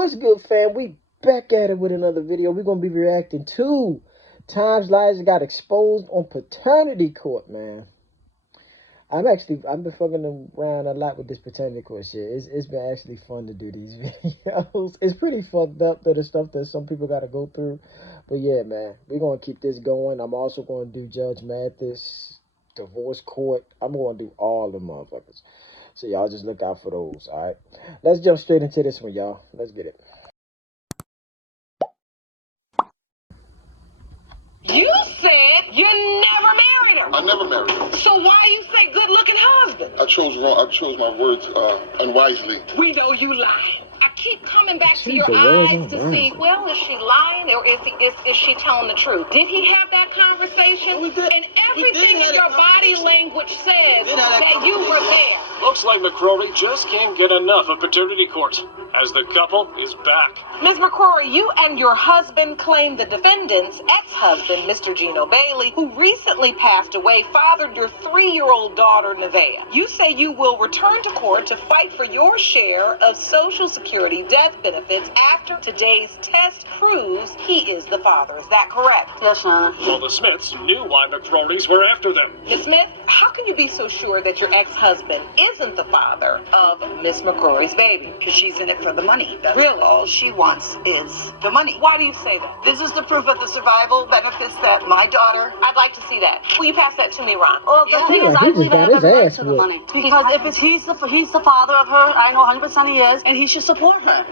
What's good, fam? We back at it with another video. We're gonna be reacting to Times Lies got exposed on paternity court, man. I've been fucking around a lot with this paternity court shit. It's been actually fun to do these videos. It's pretty fucked up, the stuff that some people gotta go through. But yeah, man, we're gonna keep this going. I'm also gonna do Judge Mathis, divorce court. I'm gonna do all the motherfuckers. So y'all just look out for those, all right? Let's jump straight into this one, y'all. Let's get it. You said you never married her. I never married her. So why you say good-looking husband? I chose wrong. I chose my words unwisely. We know you lie. I keep coming back to Jeez, your the words eyes to unwisely. see, well, is she lying or is she telling the truth? Did he have that conversation? We did. And everything in your body language says that you were there. Looks like McCrory just can't get enough of paternity court, as the couple is back. Ms. McCrory, you and your husband claim the defendant's ex-husband, Mr. Gino Bailey, who recently passed away, fathered your 3-year-old daughter, Nevaeh. You say you will return to court to fight for your share of Social Security death benefits after today's test proves he is the father. Is that correct? Yes, Nana. Well, the Smiths knew why McCrory's were after them. Ms. Smith, how can you be so sure that your ex-husband isn't the father of Miss McCrory's baby? Because she's in it for the money. That's Really? all she wants is the money. Why do you say that? This is the proof of the survival benefits that my daughter. I'd like to see that. Will you pass that to me, Ron? Well, the thing is, Yeah, I he just believe I got have his a right ass to the whipped. money. Because if it's he's the father of her, I know 100% he is, and he should support her.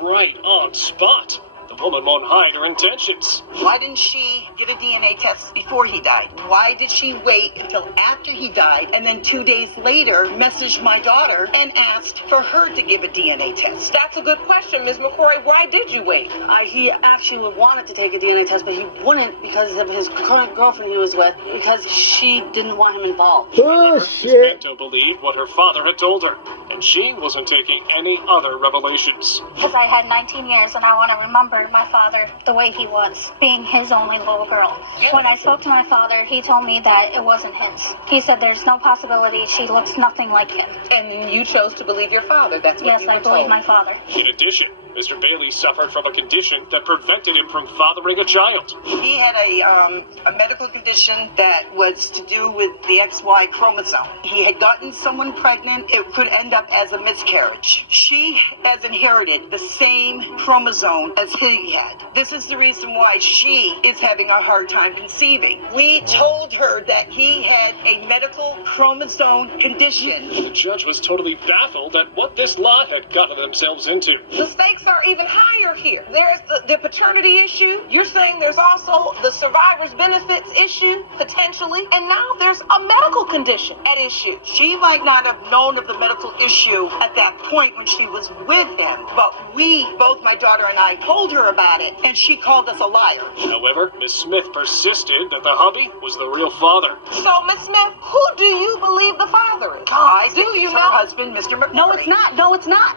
Right on spot. The woman won't hide her intentions. Why didn't she get a DNA test before he died? Why did she wait until after he died and then 2 days later message my daughter and asked for her to give a DNA test? That's a good question, Ms. McCrory. Why did you wait? He actually wanted to take a DNA test, but he wouldn't because of his current girlfriend he was with, because she didn't want him involved. Oh, Miss shit. Pinto believed what her father had told her, and she wasn't taking any other revelations. Because I had 19 years and I want to remember my father the way he was, being his only little girl. When I spoke to my father, he told me that it wasn't his. He said there's no possibility, she looks nothing like him. And you chose to believe your father. That's what Yes, you were I believe told. my father. In addition, Mr. Bailey suffered from a condition that prevented him from fathering a child. He had a medical condition that was to do with the XY chromosome. He had gotten someone pregnant. It could end up as a miscarriage. She has inherited the same chromosome as he had. This is the reason why she is having a hard time conceiving. We told her that he had a medical chromosome condition. The judge was totally baffled at what this lot had gotten themselves into. The stakes are even higher here. There's the paternity issue. You're saying there's also the survivor's benefits issue, potentially. And now there's a medical condition at issue. She might not have known of the medical issue at that point when she was with him, but we, both my daughter and I, told her about it, and she called us a liar. However, Miss Smith persisted that the hubby was the real father. So, Miss Smith, who do you believe the father is? I Do think you it's know? her husband, Mr. McCrory. No, it's not. No, it's not.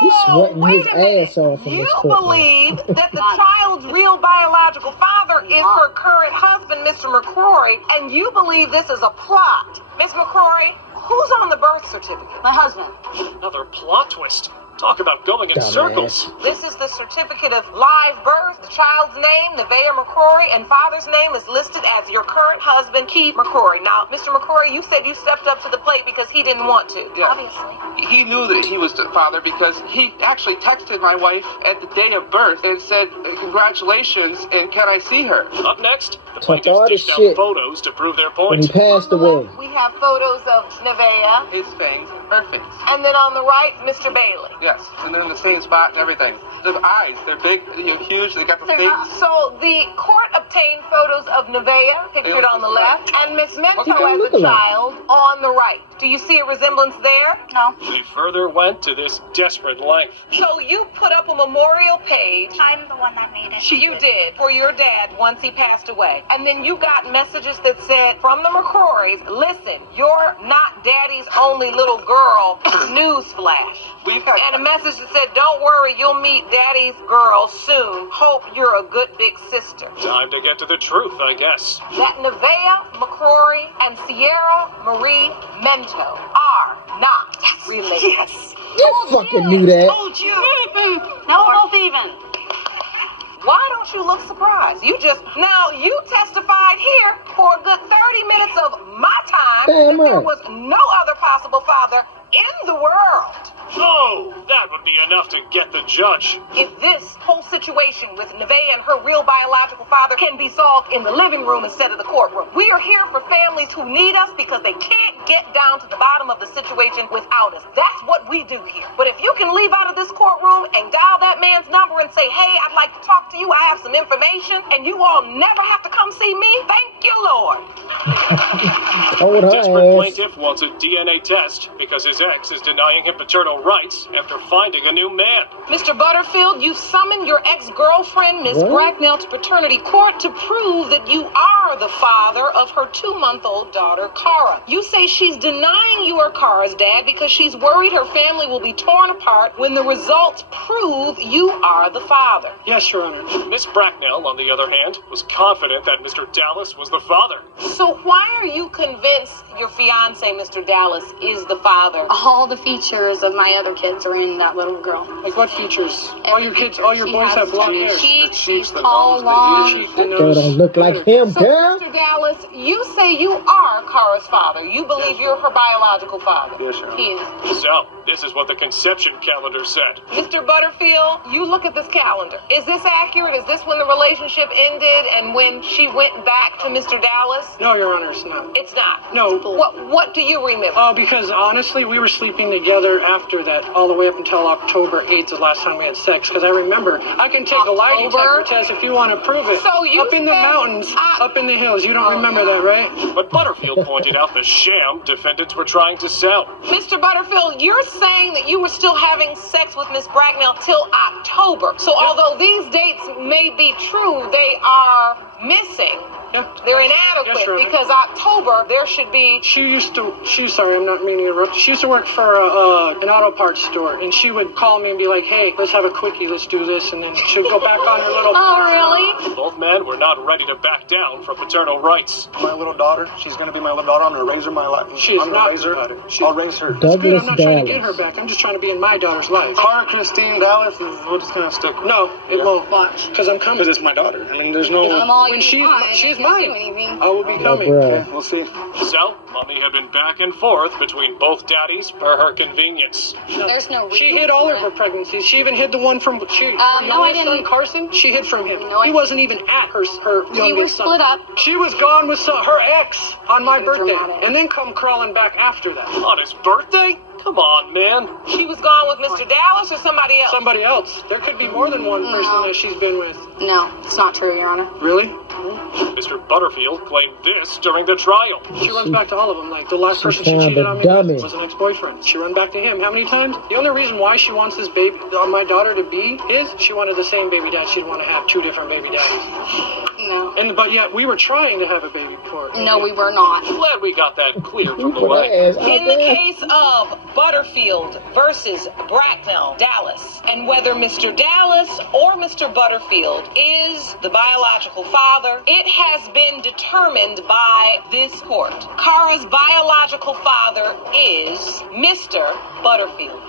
He's sweating wait his a minute. ass off in You this court, man. believe that the child's real biological father is her current husband, Mr. McCrory, and you believe this is a plot. Miss McCrory, who's on the birth certificate? My husband. Another plot twist. Talk about going in Dumbass. circles. This is the certificate of live birth. The child's name, Nevaeh McCrory, and father's name is listed as your current husband, Keith McCrory. Now, Mr. McCrory, you said you stepped up to the plate because he didn't want to. Obviously. He knew that he was the father because he actually texted my wife at the day of birth and said, congratulations, and can I see her? Up next, the Talk all plaintiffs this dished out shit photos to prove their when he point. passed away. We have photos of Nevaeh, His fangs, her fangs. and then on the right, Mr. Bailey. Yes, and they're in the same spot and everything. The eyes, they're big, huge, they got the face. So the court obtained photos of Nevaeh, pictured on the left, and Miss Mento don't as look a alike. child on the right. Do you see a resemblance there? No. They further went to this desperate length. So you put up a memorial page. I'm the one that made it. You did for your dad once he passed away. And then you got messages that said from the McCrorys, listen, you're not daddy's only little girl. Newsflash. We've had And a message that said, don't worry, you'll meet daddy's girl soon. Hope you're a good big sister. Time to get to the truth, I guess. That Nevaeh McCrory and Sierra Marie Mento are not related. Yes. You fucking knew that. Told you. you look surprised? You testified here for a good 30 minutes of my time Damn that there right. was no other possible father in the world. Oh, that would be enough to get the judge. If this whole situation with Nevaeh and her real biological father can be solved in the living room instead of the courtroom. We are here for families who need us because they can't get down to the bottom of the situation without us. That's what we do here. But if you can leave out of this courtroom and dial that man's number and say, hey, I'd like to talk to you, I have some information, and you all never have to come see me, thank you, Lord. Hold her Desperate ass. plaintiff wants a DNA test because his ex is denying him paternal rights after finding a new man. Mr. Butterfield, you've summoned your ex-girlfriend, Miss What? Bracknell, to paternity court to prove that you are the father of her 2-month-old daughter, Cara. You say she's denying you are Cara's dad because she's worried her family will be torn apart when the results prove you are the father. Yes, Your Honor. Miss Bracknell, on the other hand, was confident that Mr. Dallas was the father. So why are you convinced your fiance, Mr. Dallas, is the father? All the features of my other kids are in that little girl. Like what features? All your kids, all your She boys has have blonde hair. She's tall, long. The cheek, the That nose. don't look like him, So, girl. Mr. Dallas, you say you are Cara's father. You believe you're her biological father. Yes, Your Honor. He is. So, this is what the conception calendar said. Mr. Butterfield, you look at this calendar. Is this accurate? Is this when the relationship ended and when she went back to Mr. Dallas? No, Your Honor, it's not. It's not. No. What do you remember? Because honestly, we were sleeping together after that, all the way up until October 8th, the last time we had sex. Because I remember, I can take a lie detector test if you want to prove it. So you up in the said- mountains, up in the hills. You don't remember that, right? But Butterfield pointed out the sham defendants were trying to sell. Mr. Butterfield, you're saying that you were still having sex with Miss Bracknell till October. So although these dates may be true, they are missing. Yeah. They're inadequate Yes, Your Honor. because October there should be. Sorry, I'm not meaning to interrupt. She used to work for an auto parts store, and she would call me and be like, hey, let's have a quickie, let's do this, and then she'd go back on her little... Oh, really? Both men were not ready to back down for paternal rights. My little daughter, she's going to be my little daughter. I'm going to raise her my life. She is I'm not gonna raise her. your daughter. I'll raise her. It's good, I'm not trying to get her Dallas. back. I'm just trying to be in my daughter's life. Cara Christine Dallas is what it's going to stick with. No, it won't. Watch. Because I'm coming. Because it's my daughter. I mean, there's no... I'm all When you she's want. she's I can't mine. do anything. I will be Oh, coming. bruh. We'll see. So, Mommy had been back and forth between both daddies for her convenience. There's no reason. She hid all of her pregnancies. She even hid the one from her no, I youngest didn't. son, Carson. She hid from him. No, I He wasn't even at her We were youngest son. split up. She was gone with her ex on my You're birthday, dramatic. and then come crawling back after that. On his birthday? Come on, man. She was gone with Mr. Dallas or somebody else? Somebody else. There could be more than one person that she's been with. No, it's not true, Your Honor. Really? Mr. Butterfield claimed this during the trial. She runs back to all of them. Like the last She person she found cheated a on me dummy. with was an ex-boyfriend. She run back to him. How many times? The only reason why she wants this baby, my daughter, to be his, she wanted the same baby dad. She'd want to have two different baby daddies. No. But yet we were trying to have a baby before. No, we were not. Glad we got that cleared from the Put way. her ass out In the there. case of Butterfield versus Bracknell, Dallas, and whether Mr. Dallas or Mr. Butterfield is the biological father, it has been determined by this court. Cara's biological father is Mr. Butterfield.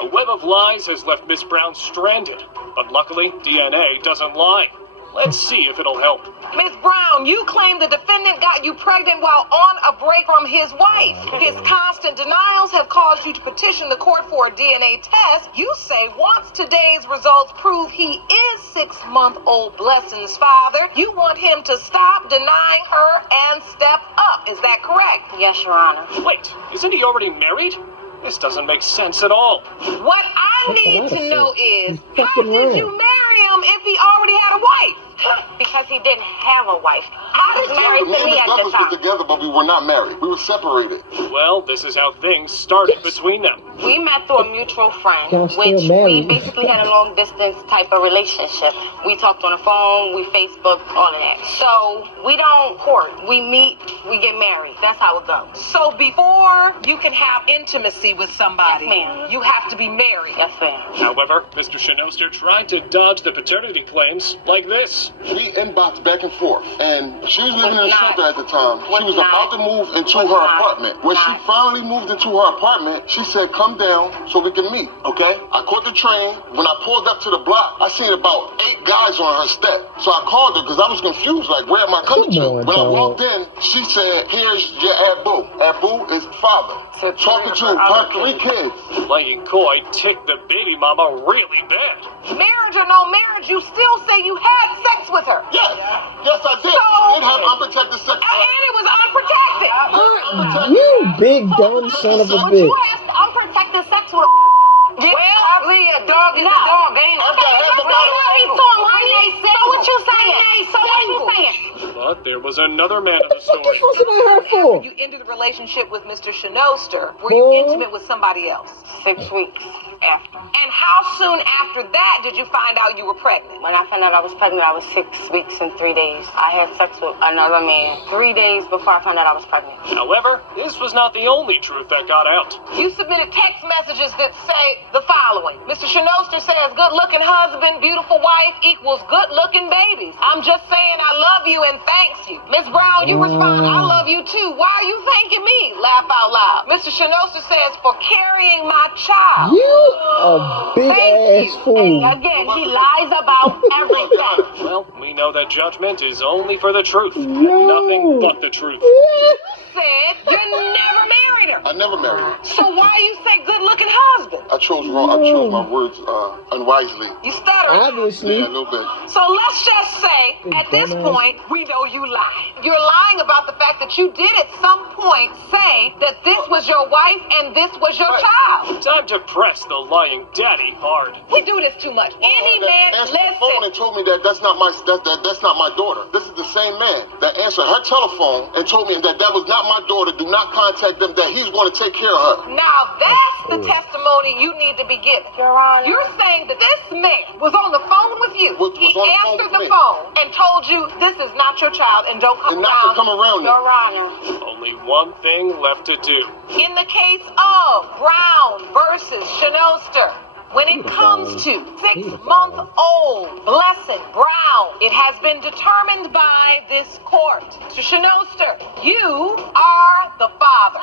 A web of lies has left Miss Brown stranded, but luckily DNA doesn't lie. Let's see if it'll help. Ms. Brown, you claim the defendant got you pregnant while on a break from his wife. His constant denials have caused you to petition the court for a DNA test. You say once today's results prove he is 6-month-old Blessing's father, you want him to stop denying her and step up. Is that correct? Yes, Your Honor. Wait, isn't he already married? This doesn't make sense at all. What I need to know is, He's how fucking did wrong. you marry him if he already had a wife? Because he didn't have a wife. How did Married you... to Me me and at Douglas the were time. together, but we were not married. We were separated. Well, this is how things started between them. We met through a mutual friend, Y'all still which we married. basically had a long distance type of relationship. We talked on the phone, we Facebook, all of that. So we don't court. We meet, we get married. That's how it goes. So before you can have intimacy with somebody, Yes, ma'am. you have to be married. Yes, ma'am. However, Mr. Schnoster tried to dodge the paternity claims like this. We inboxed back and forth, and she was living in a shelter at the time. She was not. about to move into her not. apartment. When she finally moved into her apartment, she said, "Come down so we can meet." Okay? I caught the train. When I pulled up to the block, I seen about 8 guys on her step. So I called her because I was confused, like, where am I coming to? When I walked in, she said, "Here's your Abu. Abu is father. Talking to her 3 kids." Playing coy ticked the baby mama really bad. Marriage or no marriage, you still say you had sex with her. Yes, yes, I did. So- I did have unprotected sex. And it was unprotected. You big dumb son of a Would you bitch. have unprotected sex with a Well, a dog is a dog, ain't I've got half a bottle of He Abu. saw him, honey. So what you saying? So what you saying? But there was another man in the What the story. fuck am I her for? You ended the relationship with Mr. Schnoster. Were you Boy. intimate with somebody else? 6 weeks after. And how soon after that did you find out you were pregnant? When I found out I was pregnant, I was 6 weeks and 3 days. I had sex with another man 3 days before I found out I was pregnant. However, this was not the only truth that got out. You submitted text messages that say the following. Mr. Schnoster says good-looking husband, beautiful wife equals good-looking babies. I'm just saying I love you and thanks you. Miss Brown, you respond, I love you too. Why are you thanking me? Laugh out loud. Mr. Schnoster says for carrying my child. You a big ass And fool. again, he lies about everything. Well, we know that judgment is only for the truth, and No. nothing but the truth. Said you never married her. I never married her. So why you say good-looking husband? I chose wrong. I chose my words unwisely. You stutter. Obviously. Yeah, a little bit. So let's just say, at this dumbass. point, we know you lied. You're lying about the fact that you did at some point say that this was your wife and this was your child. Time to press the lying daddy hard. We do this too much. Any man, Answered the phone and listen. told me that that's not my daughter. This is the same man that answered her telephone and told me that that was not my daughter. Do not contact them. That he's going to take care of her. Now that's the testimony you need to be given. Your Honor. You're saying that this man was on the phone with you. Was He on the phone answered with the me. phone and told you this is not your child and don't come And not to around. come around Your me. Honor. Only one thing left to do. In the case of Brown versus Schnoster, when it comes to 6-month-old Blessed Brown, it has been determined by this court. Mr. Schnoster, you are the father.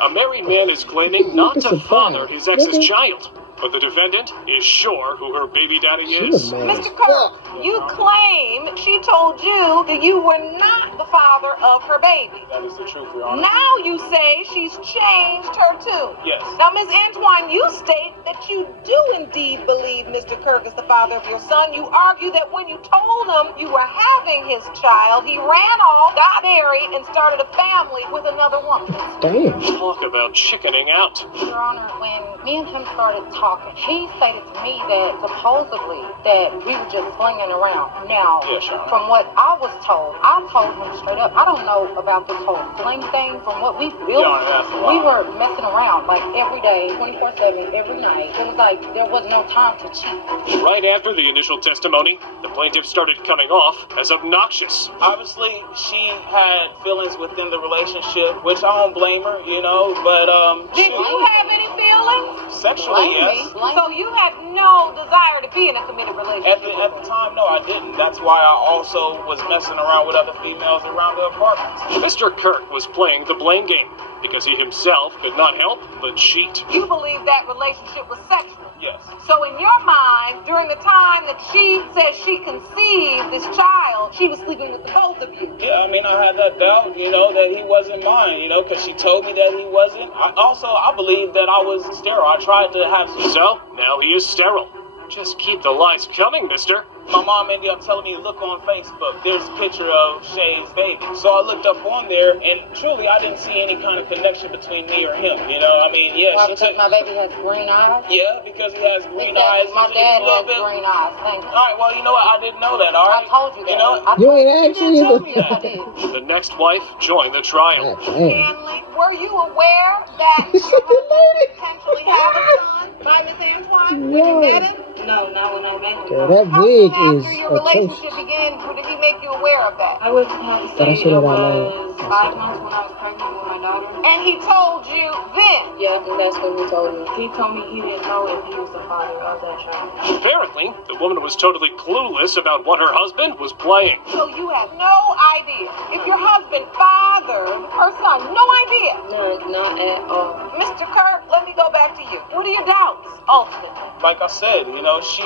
A married man is claiming not Look at to the father file. his ex's Look at- child, but the defendant is sure who her baby daddy She is. a man. Mr. Kirk, you claim she told you that you were not the father of her baby. That is the truth, Your Honor. Now you say she's changed her tune. Yes. Now, Ms. Antoine, you state that you do indeed believe Mr. Kirk is the father of your son. You argue that when you told him you were having his child, he ran off, got married, and started a family with another woman. Damn. Talk about chickening out. Your Honor, when me and him started talking, he stated to me that supposedly that we were just flinging around. Now, Yes, Your Honor. from what I was told, I told him straight up, I don't know about this whole fling thing. From what we built, Your Honor, that's a lie. we were messing around like every day, 24/7, every night. It was like there was no time to cheat. Right after the initial testimony, the plaintiff started coming off as obnoxious. Obviously, she had feelings within the relationship, which I don't blame her, you know, but, Did you have any feelings? sexually, yes. So you had no desire to be in a committed relationship? At the time, no, I didn't. That's why I also was messing around with other females around the apartment. Mr. Kirk was playing the blame game because he himself could not help but cheat. You believe that relationship was sexual? Yes. So in your mind, during the time that she says she conceived this child, she was sleeping with the both of you. Yeah, I mean, I had that doubt, you know, that he wasn't mine, you know, because she told me that he wasn't. I believe that I was sterile. I tried to have some. So, now he is sterile. Just keep the lies coming, mister. My mom ended up telling me to look on Facebook. There's a picture of Shay's baby. So I looked up on there, and truly, I didn't see any kind of connection between me or him. You know, I mean, yeah, Why, she because took. my baby has green eyes? Yeah, because he has green Exactly. eyes. My he's dad a little has bit. green eyes. Thank you. All right, well, you know what? I didn't know that. All right. I told you that. You know, You ain't asking you either. did Yes, I tell me did. The next wife joined the trial. God damn. Stanley, were you aware that your husband potentially had a son by Miss Antoine when you met him? No, not when I met him. Girl, that wig is After your relationship atrocious. began, did he make you aware of that? I would have to But I say said it it out loud. was 5 months when I was pregnant with my daughter. And he told you then? Yeah, and that's when he told me. He told me he didn't know if he was the father of that child. Apparently, the woman was totally clueless about what her husband was playing. So you have no idea if your husband fathered her son? No idea? No, not at all. Mr. Kirk, let me go back to you. What are your doubts, ultimately? Like I said, she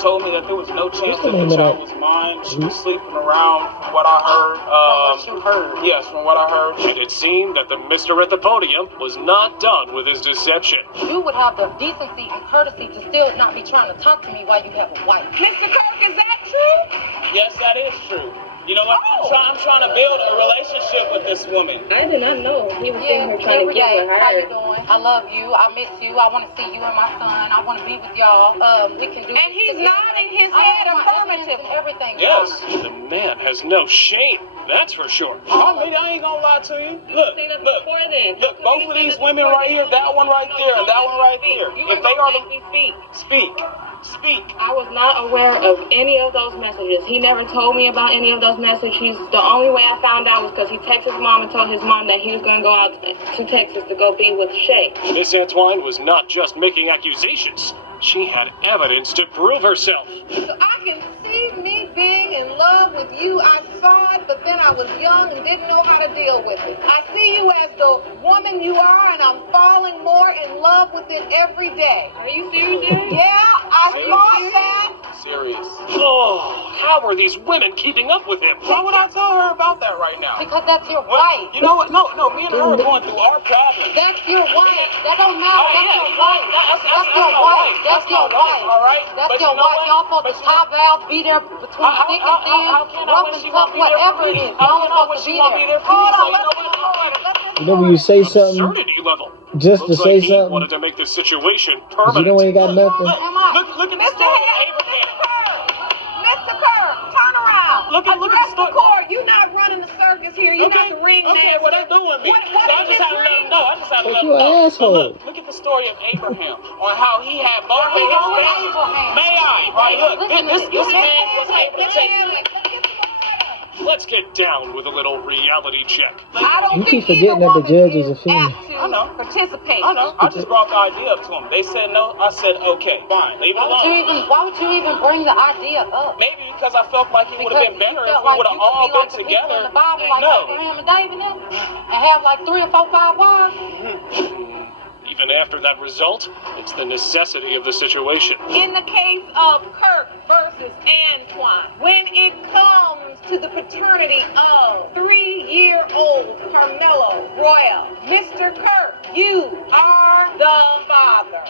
told me that there was no chance that the child was mine. She was sleeping around, from what I heard. From what you heard? Yes, from what I heard. And it seemed that the mister at the podium was not done with his deception. You would have the decency and courtesy to still not be trying to talk to me while you have a wife. Mr. Kirk, is that true? Yes, that is true. You know what? I'm trying to build a relationship with this woman. I did not know he was Yeah, in here trying to every get day. with her. How you doing? I love you. I miss you. I want to see you and my son. I want to be with y'all. We can do. And he's together. nodding his I head have my evidence affirmatively. and everything. Yes, the man has no shame. That's for sure. I mean, I ain't gonna lie to you. Look, both of these women right here, that one right there, and that one right there. If they are the speak. I was not aware of any of those messages. He never told me about any of those messages. The only way I found out was because he texted his mom and told his mom that he was going to go out to Texas to go be with Shay. Miss Antoine was not just making accusations. She had evidence to prove herself. So I can see me being in love with you. I saw it, but then I was young and didn't know how to deal with it. I see you as the woman you are, and I'm falling more in love with it every day. Are you serious? Yeah, I thought that. Serious. Oh, how are these women keeping up with him? Why would I tell her about that right now? Because that's your wife. You know what? No, me and her are going through our problems. That's your wife. That don't matter. That's your wife. That's your wife. That's your wife. All right? That's your wife. Y'all supposed to tie valves, be there between thick and thin, rough and tough, whatever it is. Y'all supposed to be there. Hold on, You know when you say something Absurdity level. just to Looks say like he something, wanted to make the situation 'cause you permanent. know when you got nothing. Look at the story of Abraham. Mr. Kirk, turn around. Look at the story. You're not running the circus here. You're not the ringmaster. Okay, well, that's doing me. What So I is just this had to let ring? him know. I just had to But let you him know. an asshole. So look at the story of Abraham on how he had both of his Abraham. families. May I? Right, look, this man was able to take. Let's get down with a little reality check. I don't You think keep forgetting that the judge is a female. I know. Participate. I know. I just brought the idea up to him. They said no. I said okay, fine. Leave it alone. Why would you even bring the idea up? Maybe because I felt like it would have been better if felt we like would have you could all be been like the people in together. the Bible, like No. Abraham and David, and have like 3 or 4, 5 wives. Even after that result, it's the necessity of the situation. In the case of Kirk versus Antoine, when it comes to the paternity of 3-year-old Carmelo Royal, Mr. Kirk, you are the father.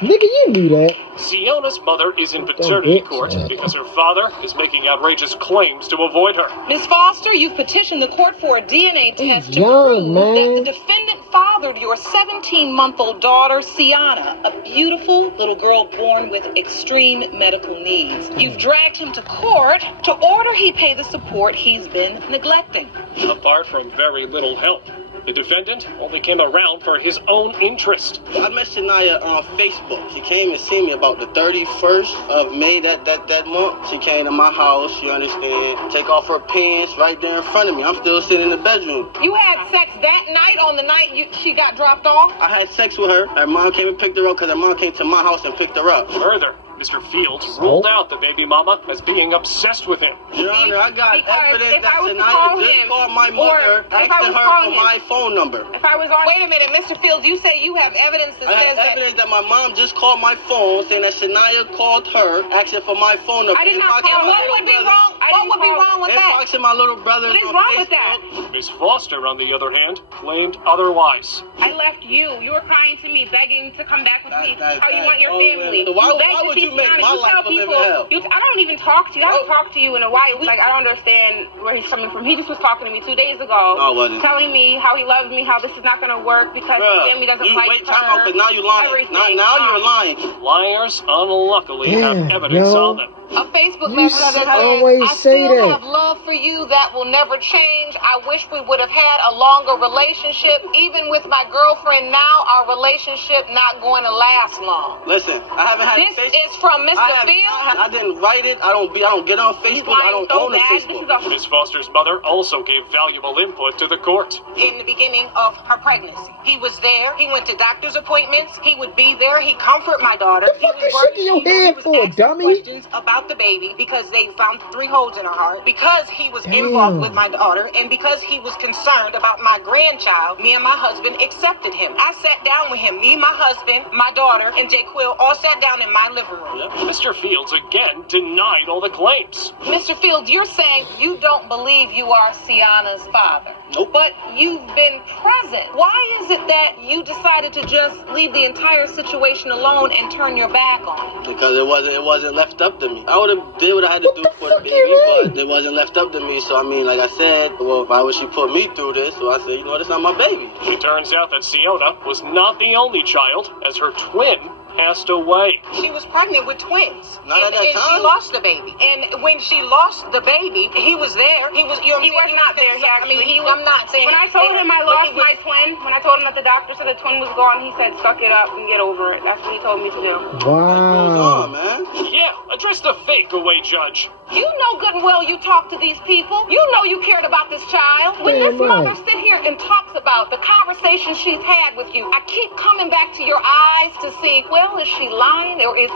Nigga, you knew that. Siona's mother is in paternity court because her father is making outrageous claims to avoid her. Ms. Foster, you've petitioned the court for a DNA test to young, prove man. that the defendant fathered your 17-month-old daughter, Sienna, a beautiful little girl born with extreme medical needs. You've dragged him to court to order he pay the support he's been neglecting. Apart from very little help, the defendant only came around for his own interest. I met Shania on Facebook. She came and see me about the 31st of May that month. She came to my house, you understand, take off her pants right there in front of me. I'm still sitting in the bedroom. You had sex that night on the night she got dropped off? I had sex with her. Her mom came and picked her up because her mom came to my house and picked her up. Further, Mr. Fields ruled out the baby mama as being obsessed with him. Your Honor, I got evidence that was to Shania call just him, called my or mother, if I asking was her calling for him. my phone number. If I was on... Wait a minute, Mr. Fields, you say you have evidence that I says have evidence that my mom just called my phone saying that Shania called her asking for my phone number. I did not call. What would be wrong? What would be wrong with that? Inboxing my little brother. What is wrong with that? Miss Foster, on the other hand, claimed otherwise. I left you. You were crying to me, begging to come back with me. How you want your oh, family. so why begged would to you teach make me my how to- life tell a living people- hell? I don't even talk to you. I haven't talked to you in a while. Like, I don't understand where he's coming from. He just was talking to me 2 days ago. No, I wasn't. Telling me how he loves me, how this is not going to work because his family doesn't like wait, her. time out, because now you're lying. Everything. Now you're lying. Liars, unluckily, have Damn, evidence yo. on them. A Facebook You message that says, always I say still that. have love for you that will never change. I wish we would have had a longer relationship. Even with my girlfriend now, our relationship not going to last long. Listen, I haven't had This Facebook. is from Mr. Field. I didn't write it. I don't get on Facebook. I don't own a Facebook. Miss Foster's mother also gave valuable input to the court. In the beginning of her pregnancy, he was there. He went to doctor's appointments. He would be there. He comforted my daughter. The fuck you shaking your head for, dummy? Questions about the baby because they found 3 holes in her heart. Because he was involved with my daughter, and because he was concerned about my grandchild, me and my husband accepted him. I sat down with him. Me, my husband, my daughter, and Jay Quill all sat down in my living room. Mr. Fields again denied all the claims. Mr. Field, you're saying you don't believe you are Sienna's father. Nope. But you've been present. Why is it that you decided to just leave the entire situation alone and turn your back on it? Because it wasn't left up to me. I would have did what I had to do for the baby, but it wasn't left up to me. So I mean, like I said, well, why would she put me through this? So I said, you know, that's not my baby. It turns out that Sienna was not the only child, as her twin passed away. She was pregnant with twins. Not at that and time. she lost the baby. And when she lost the baby, he was there. He was, you know, He was not there. I'm not saying. When I told him I lost my twin, when I told him that the doctor said the twin was gone, he said, suck it up and get over it. That's what he told me to do. Wow. Man. Yeah, address the fake away, Judge. You know good and well you talked to these people. You know you cared about this child. When this mother sit here and talks about the conversation she's had with you, I keep coming back to your eyes to see, well, is she lying or is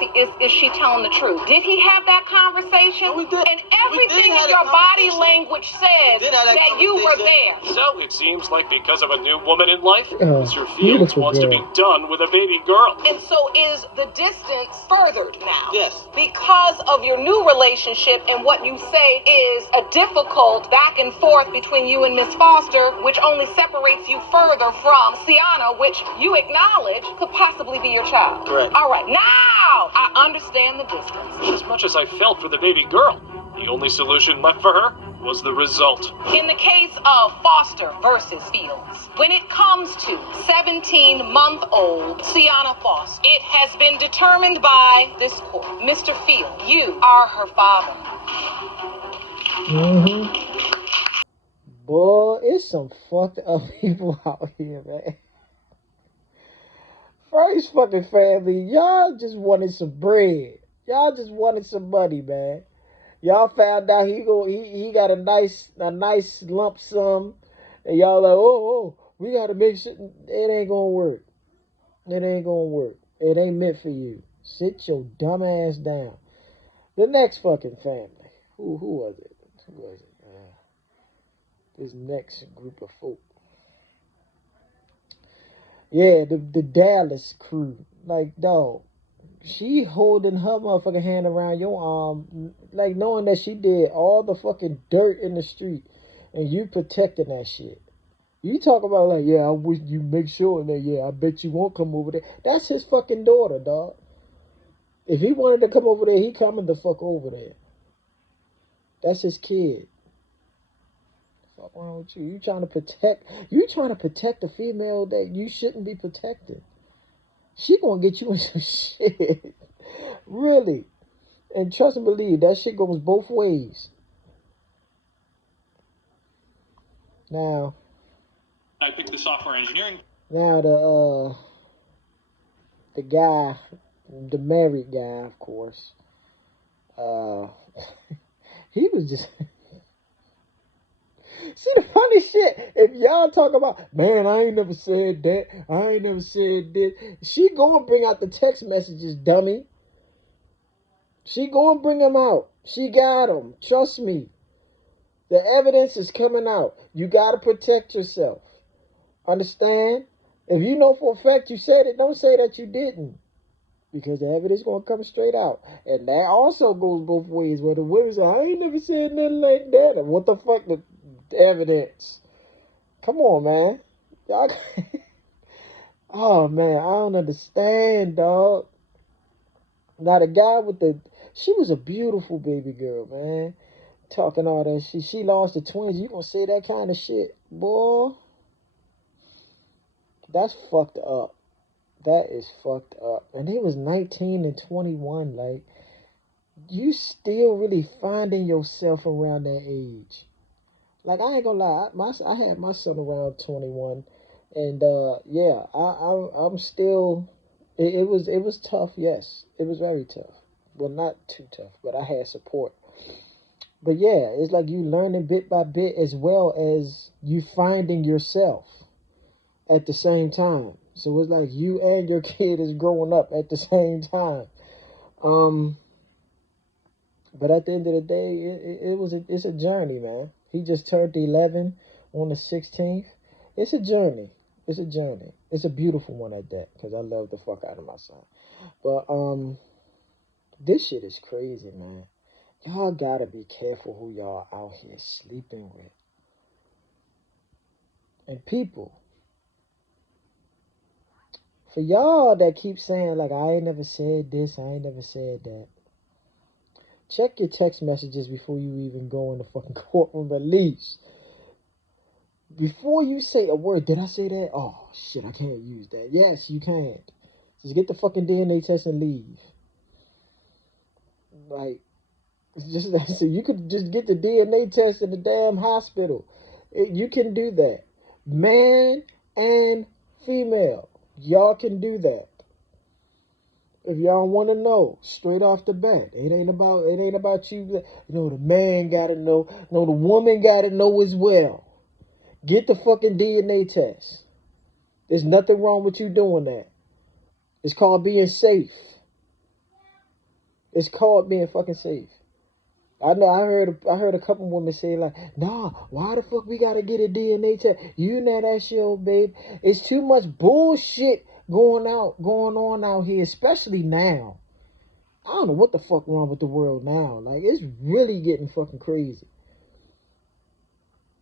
she telling the truth? Did he have that conversation? No, we did. And everything We in did have your a body conversation. language says that you were there. So it seems like because of a new woman in life, Oh, Mr. Fields beautiful wants to be girl. done with a baby girl. And so is the distance furthered now? Yes. Because of your new relationship and what you say is a difficult back and forth between you and Miss Foster, which only separates you further from Sienna, which you acknowledge could possibly be your child. Correct. All right, now I understand the distance. As much as I felt for the baby girl, the only solution left for her was the result. In the case of Foster versus Fields, when it comes to 17-month-old Sienna Foss, it has been determined by this court. Mr. Field, you are her father. Boy, it's some fucked up people out here, man. First fucking family, y'all just wanted some bread. Y'all just wanted some money, man. Y'all found out he got a nice lump sum, and y'all like, oh, we gotta make sure it ain't gonna work. It ain't gonna work. It ain't meant for you. Sit your dumb ass down. The next fucking family. Who was it? Who was it? This next group of folk. Yeah, the Dallas crew. Like, dog, she holding her motherfucking hand around your arm, like knowing that she did all the fucking dirt in the street, and you protecting that shit. You talk about like, yeah, I wish you make sure that, yeah, I bet you won't come over there. That's his fucking daughter, dog. If he wanted to come over there, he coming the fuck over there. That's his kid. What's wrong with you? You trying to protect a female that you shouldn't be protecting. She gonna get you in some shit. Really. And trust and believe, that shit goes both ways. Now I picked the software engineering. Now the guy, the married guy, of course, he was just see the funny shit. If y'all talk about, man, I ain't never said that, I ain't never said this, she gonna bring out the text messages, dummy. She gonna bring them out. She got them. Trust me. The evidence is coming out. You gotta protect yourself. Understand? If you know for a fact you said it, don't say that you didn't. Because the evidence is going to come straight out. And that also goes both ways. Where the women say, I ain't never said nothing like that. And what the fuck, the evidence? Come on, man. Y'all... Oh, man, I don't understand, dog. Now, the guy with the... She was a beautiful baby girl, man. Talking all that shit. She lost the twins. You going to say that kind of shit? Boy... That's fucked up. That is fucked up. And he was 19 and 21. Like, you still really finding yourself around that age. Like, I ain't gonna lie, I had my son around 21, and yeah, I'm still. It was tough. Yes, it was very tough. Well, not too tough, but I had support. But yeah, it's like you learning bit by bit as well as you finding yourself at the same time. So it's like you and your kid is growing up at the same time. Um, but at the end of the day, it's a journey, man. He just turned 11 on the 16th. It's a journey. It's a journey. It's a beautiful one at that, because I love the fuck out of my son. But this shit is crazy, man. Y'all gotta be careful who y'all out here sleeping with. And people, for y'all that keep saying, like, I ain't never said this, I ain't never said that. Check your text messages before you even go in the fucking courtroom, at least. Before you say a word, did I say that? Oh, shit, I can't use that. Yes, you can. Just get the fucking DNA test and leave. Like, just so you could just get the DNA test in the damn hospital. You can do that. Man and female. Y'all can do that. If y'all want to know straight off the bat, it ain't about you. You know, the man gotta know. No, the woman gotta know as well. Get the fucking DNA test. There's nothing wrong with you doing that. It's called being safe. It's called being fucking safe. I know. I heard a couple women say, like, "Nah, why the fuck we gotta get a DNA test? You know that shit, old babe. It's too much bullshit going on out here, especially now. I don't know what the fuck wrong with the world now. Like, it's really getting fucking crazy.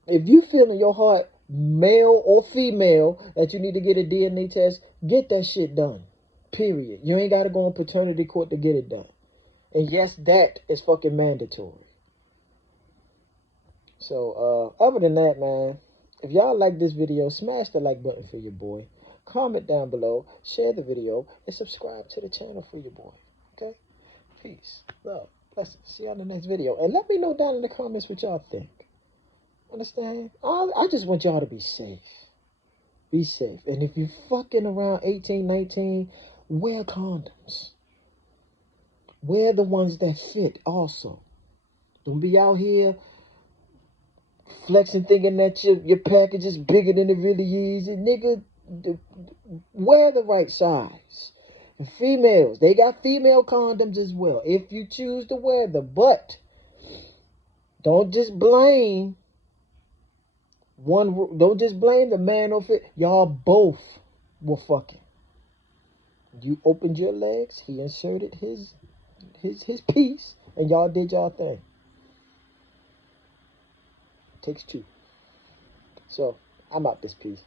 If you feel in your heart, male or female, that you need to get a DNA test, get that shit done. Period. You ain't got to go on paternity court to get it done. And yes, that is fucking mandatory. So, other than that, man, if y'all like this video, smash the like button for your boy. Comment down below, share the video, and subscribe to the channel for your boy. Okay? Peace, love, blessings. See y'all in the next video. And let me know down in the comments what y'all think. Understand? I just want y'all to be safe. Be safe. And if you fucking around 18, 19, wear condoms. Wear the ones that fit also. Don't be out here flexing thinking that your package is bigger than it really is. Nigga, wear the right size. And females, they got female condoms as well, if you choose to wear them. But don't just blame one. Don't just blame the man or fit. Y'all both were fucking. You opened your legs, he inserted his piece, and y'all did y'all thing. Takes two. So I'm out this piece.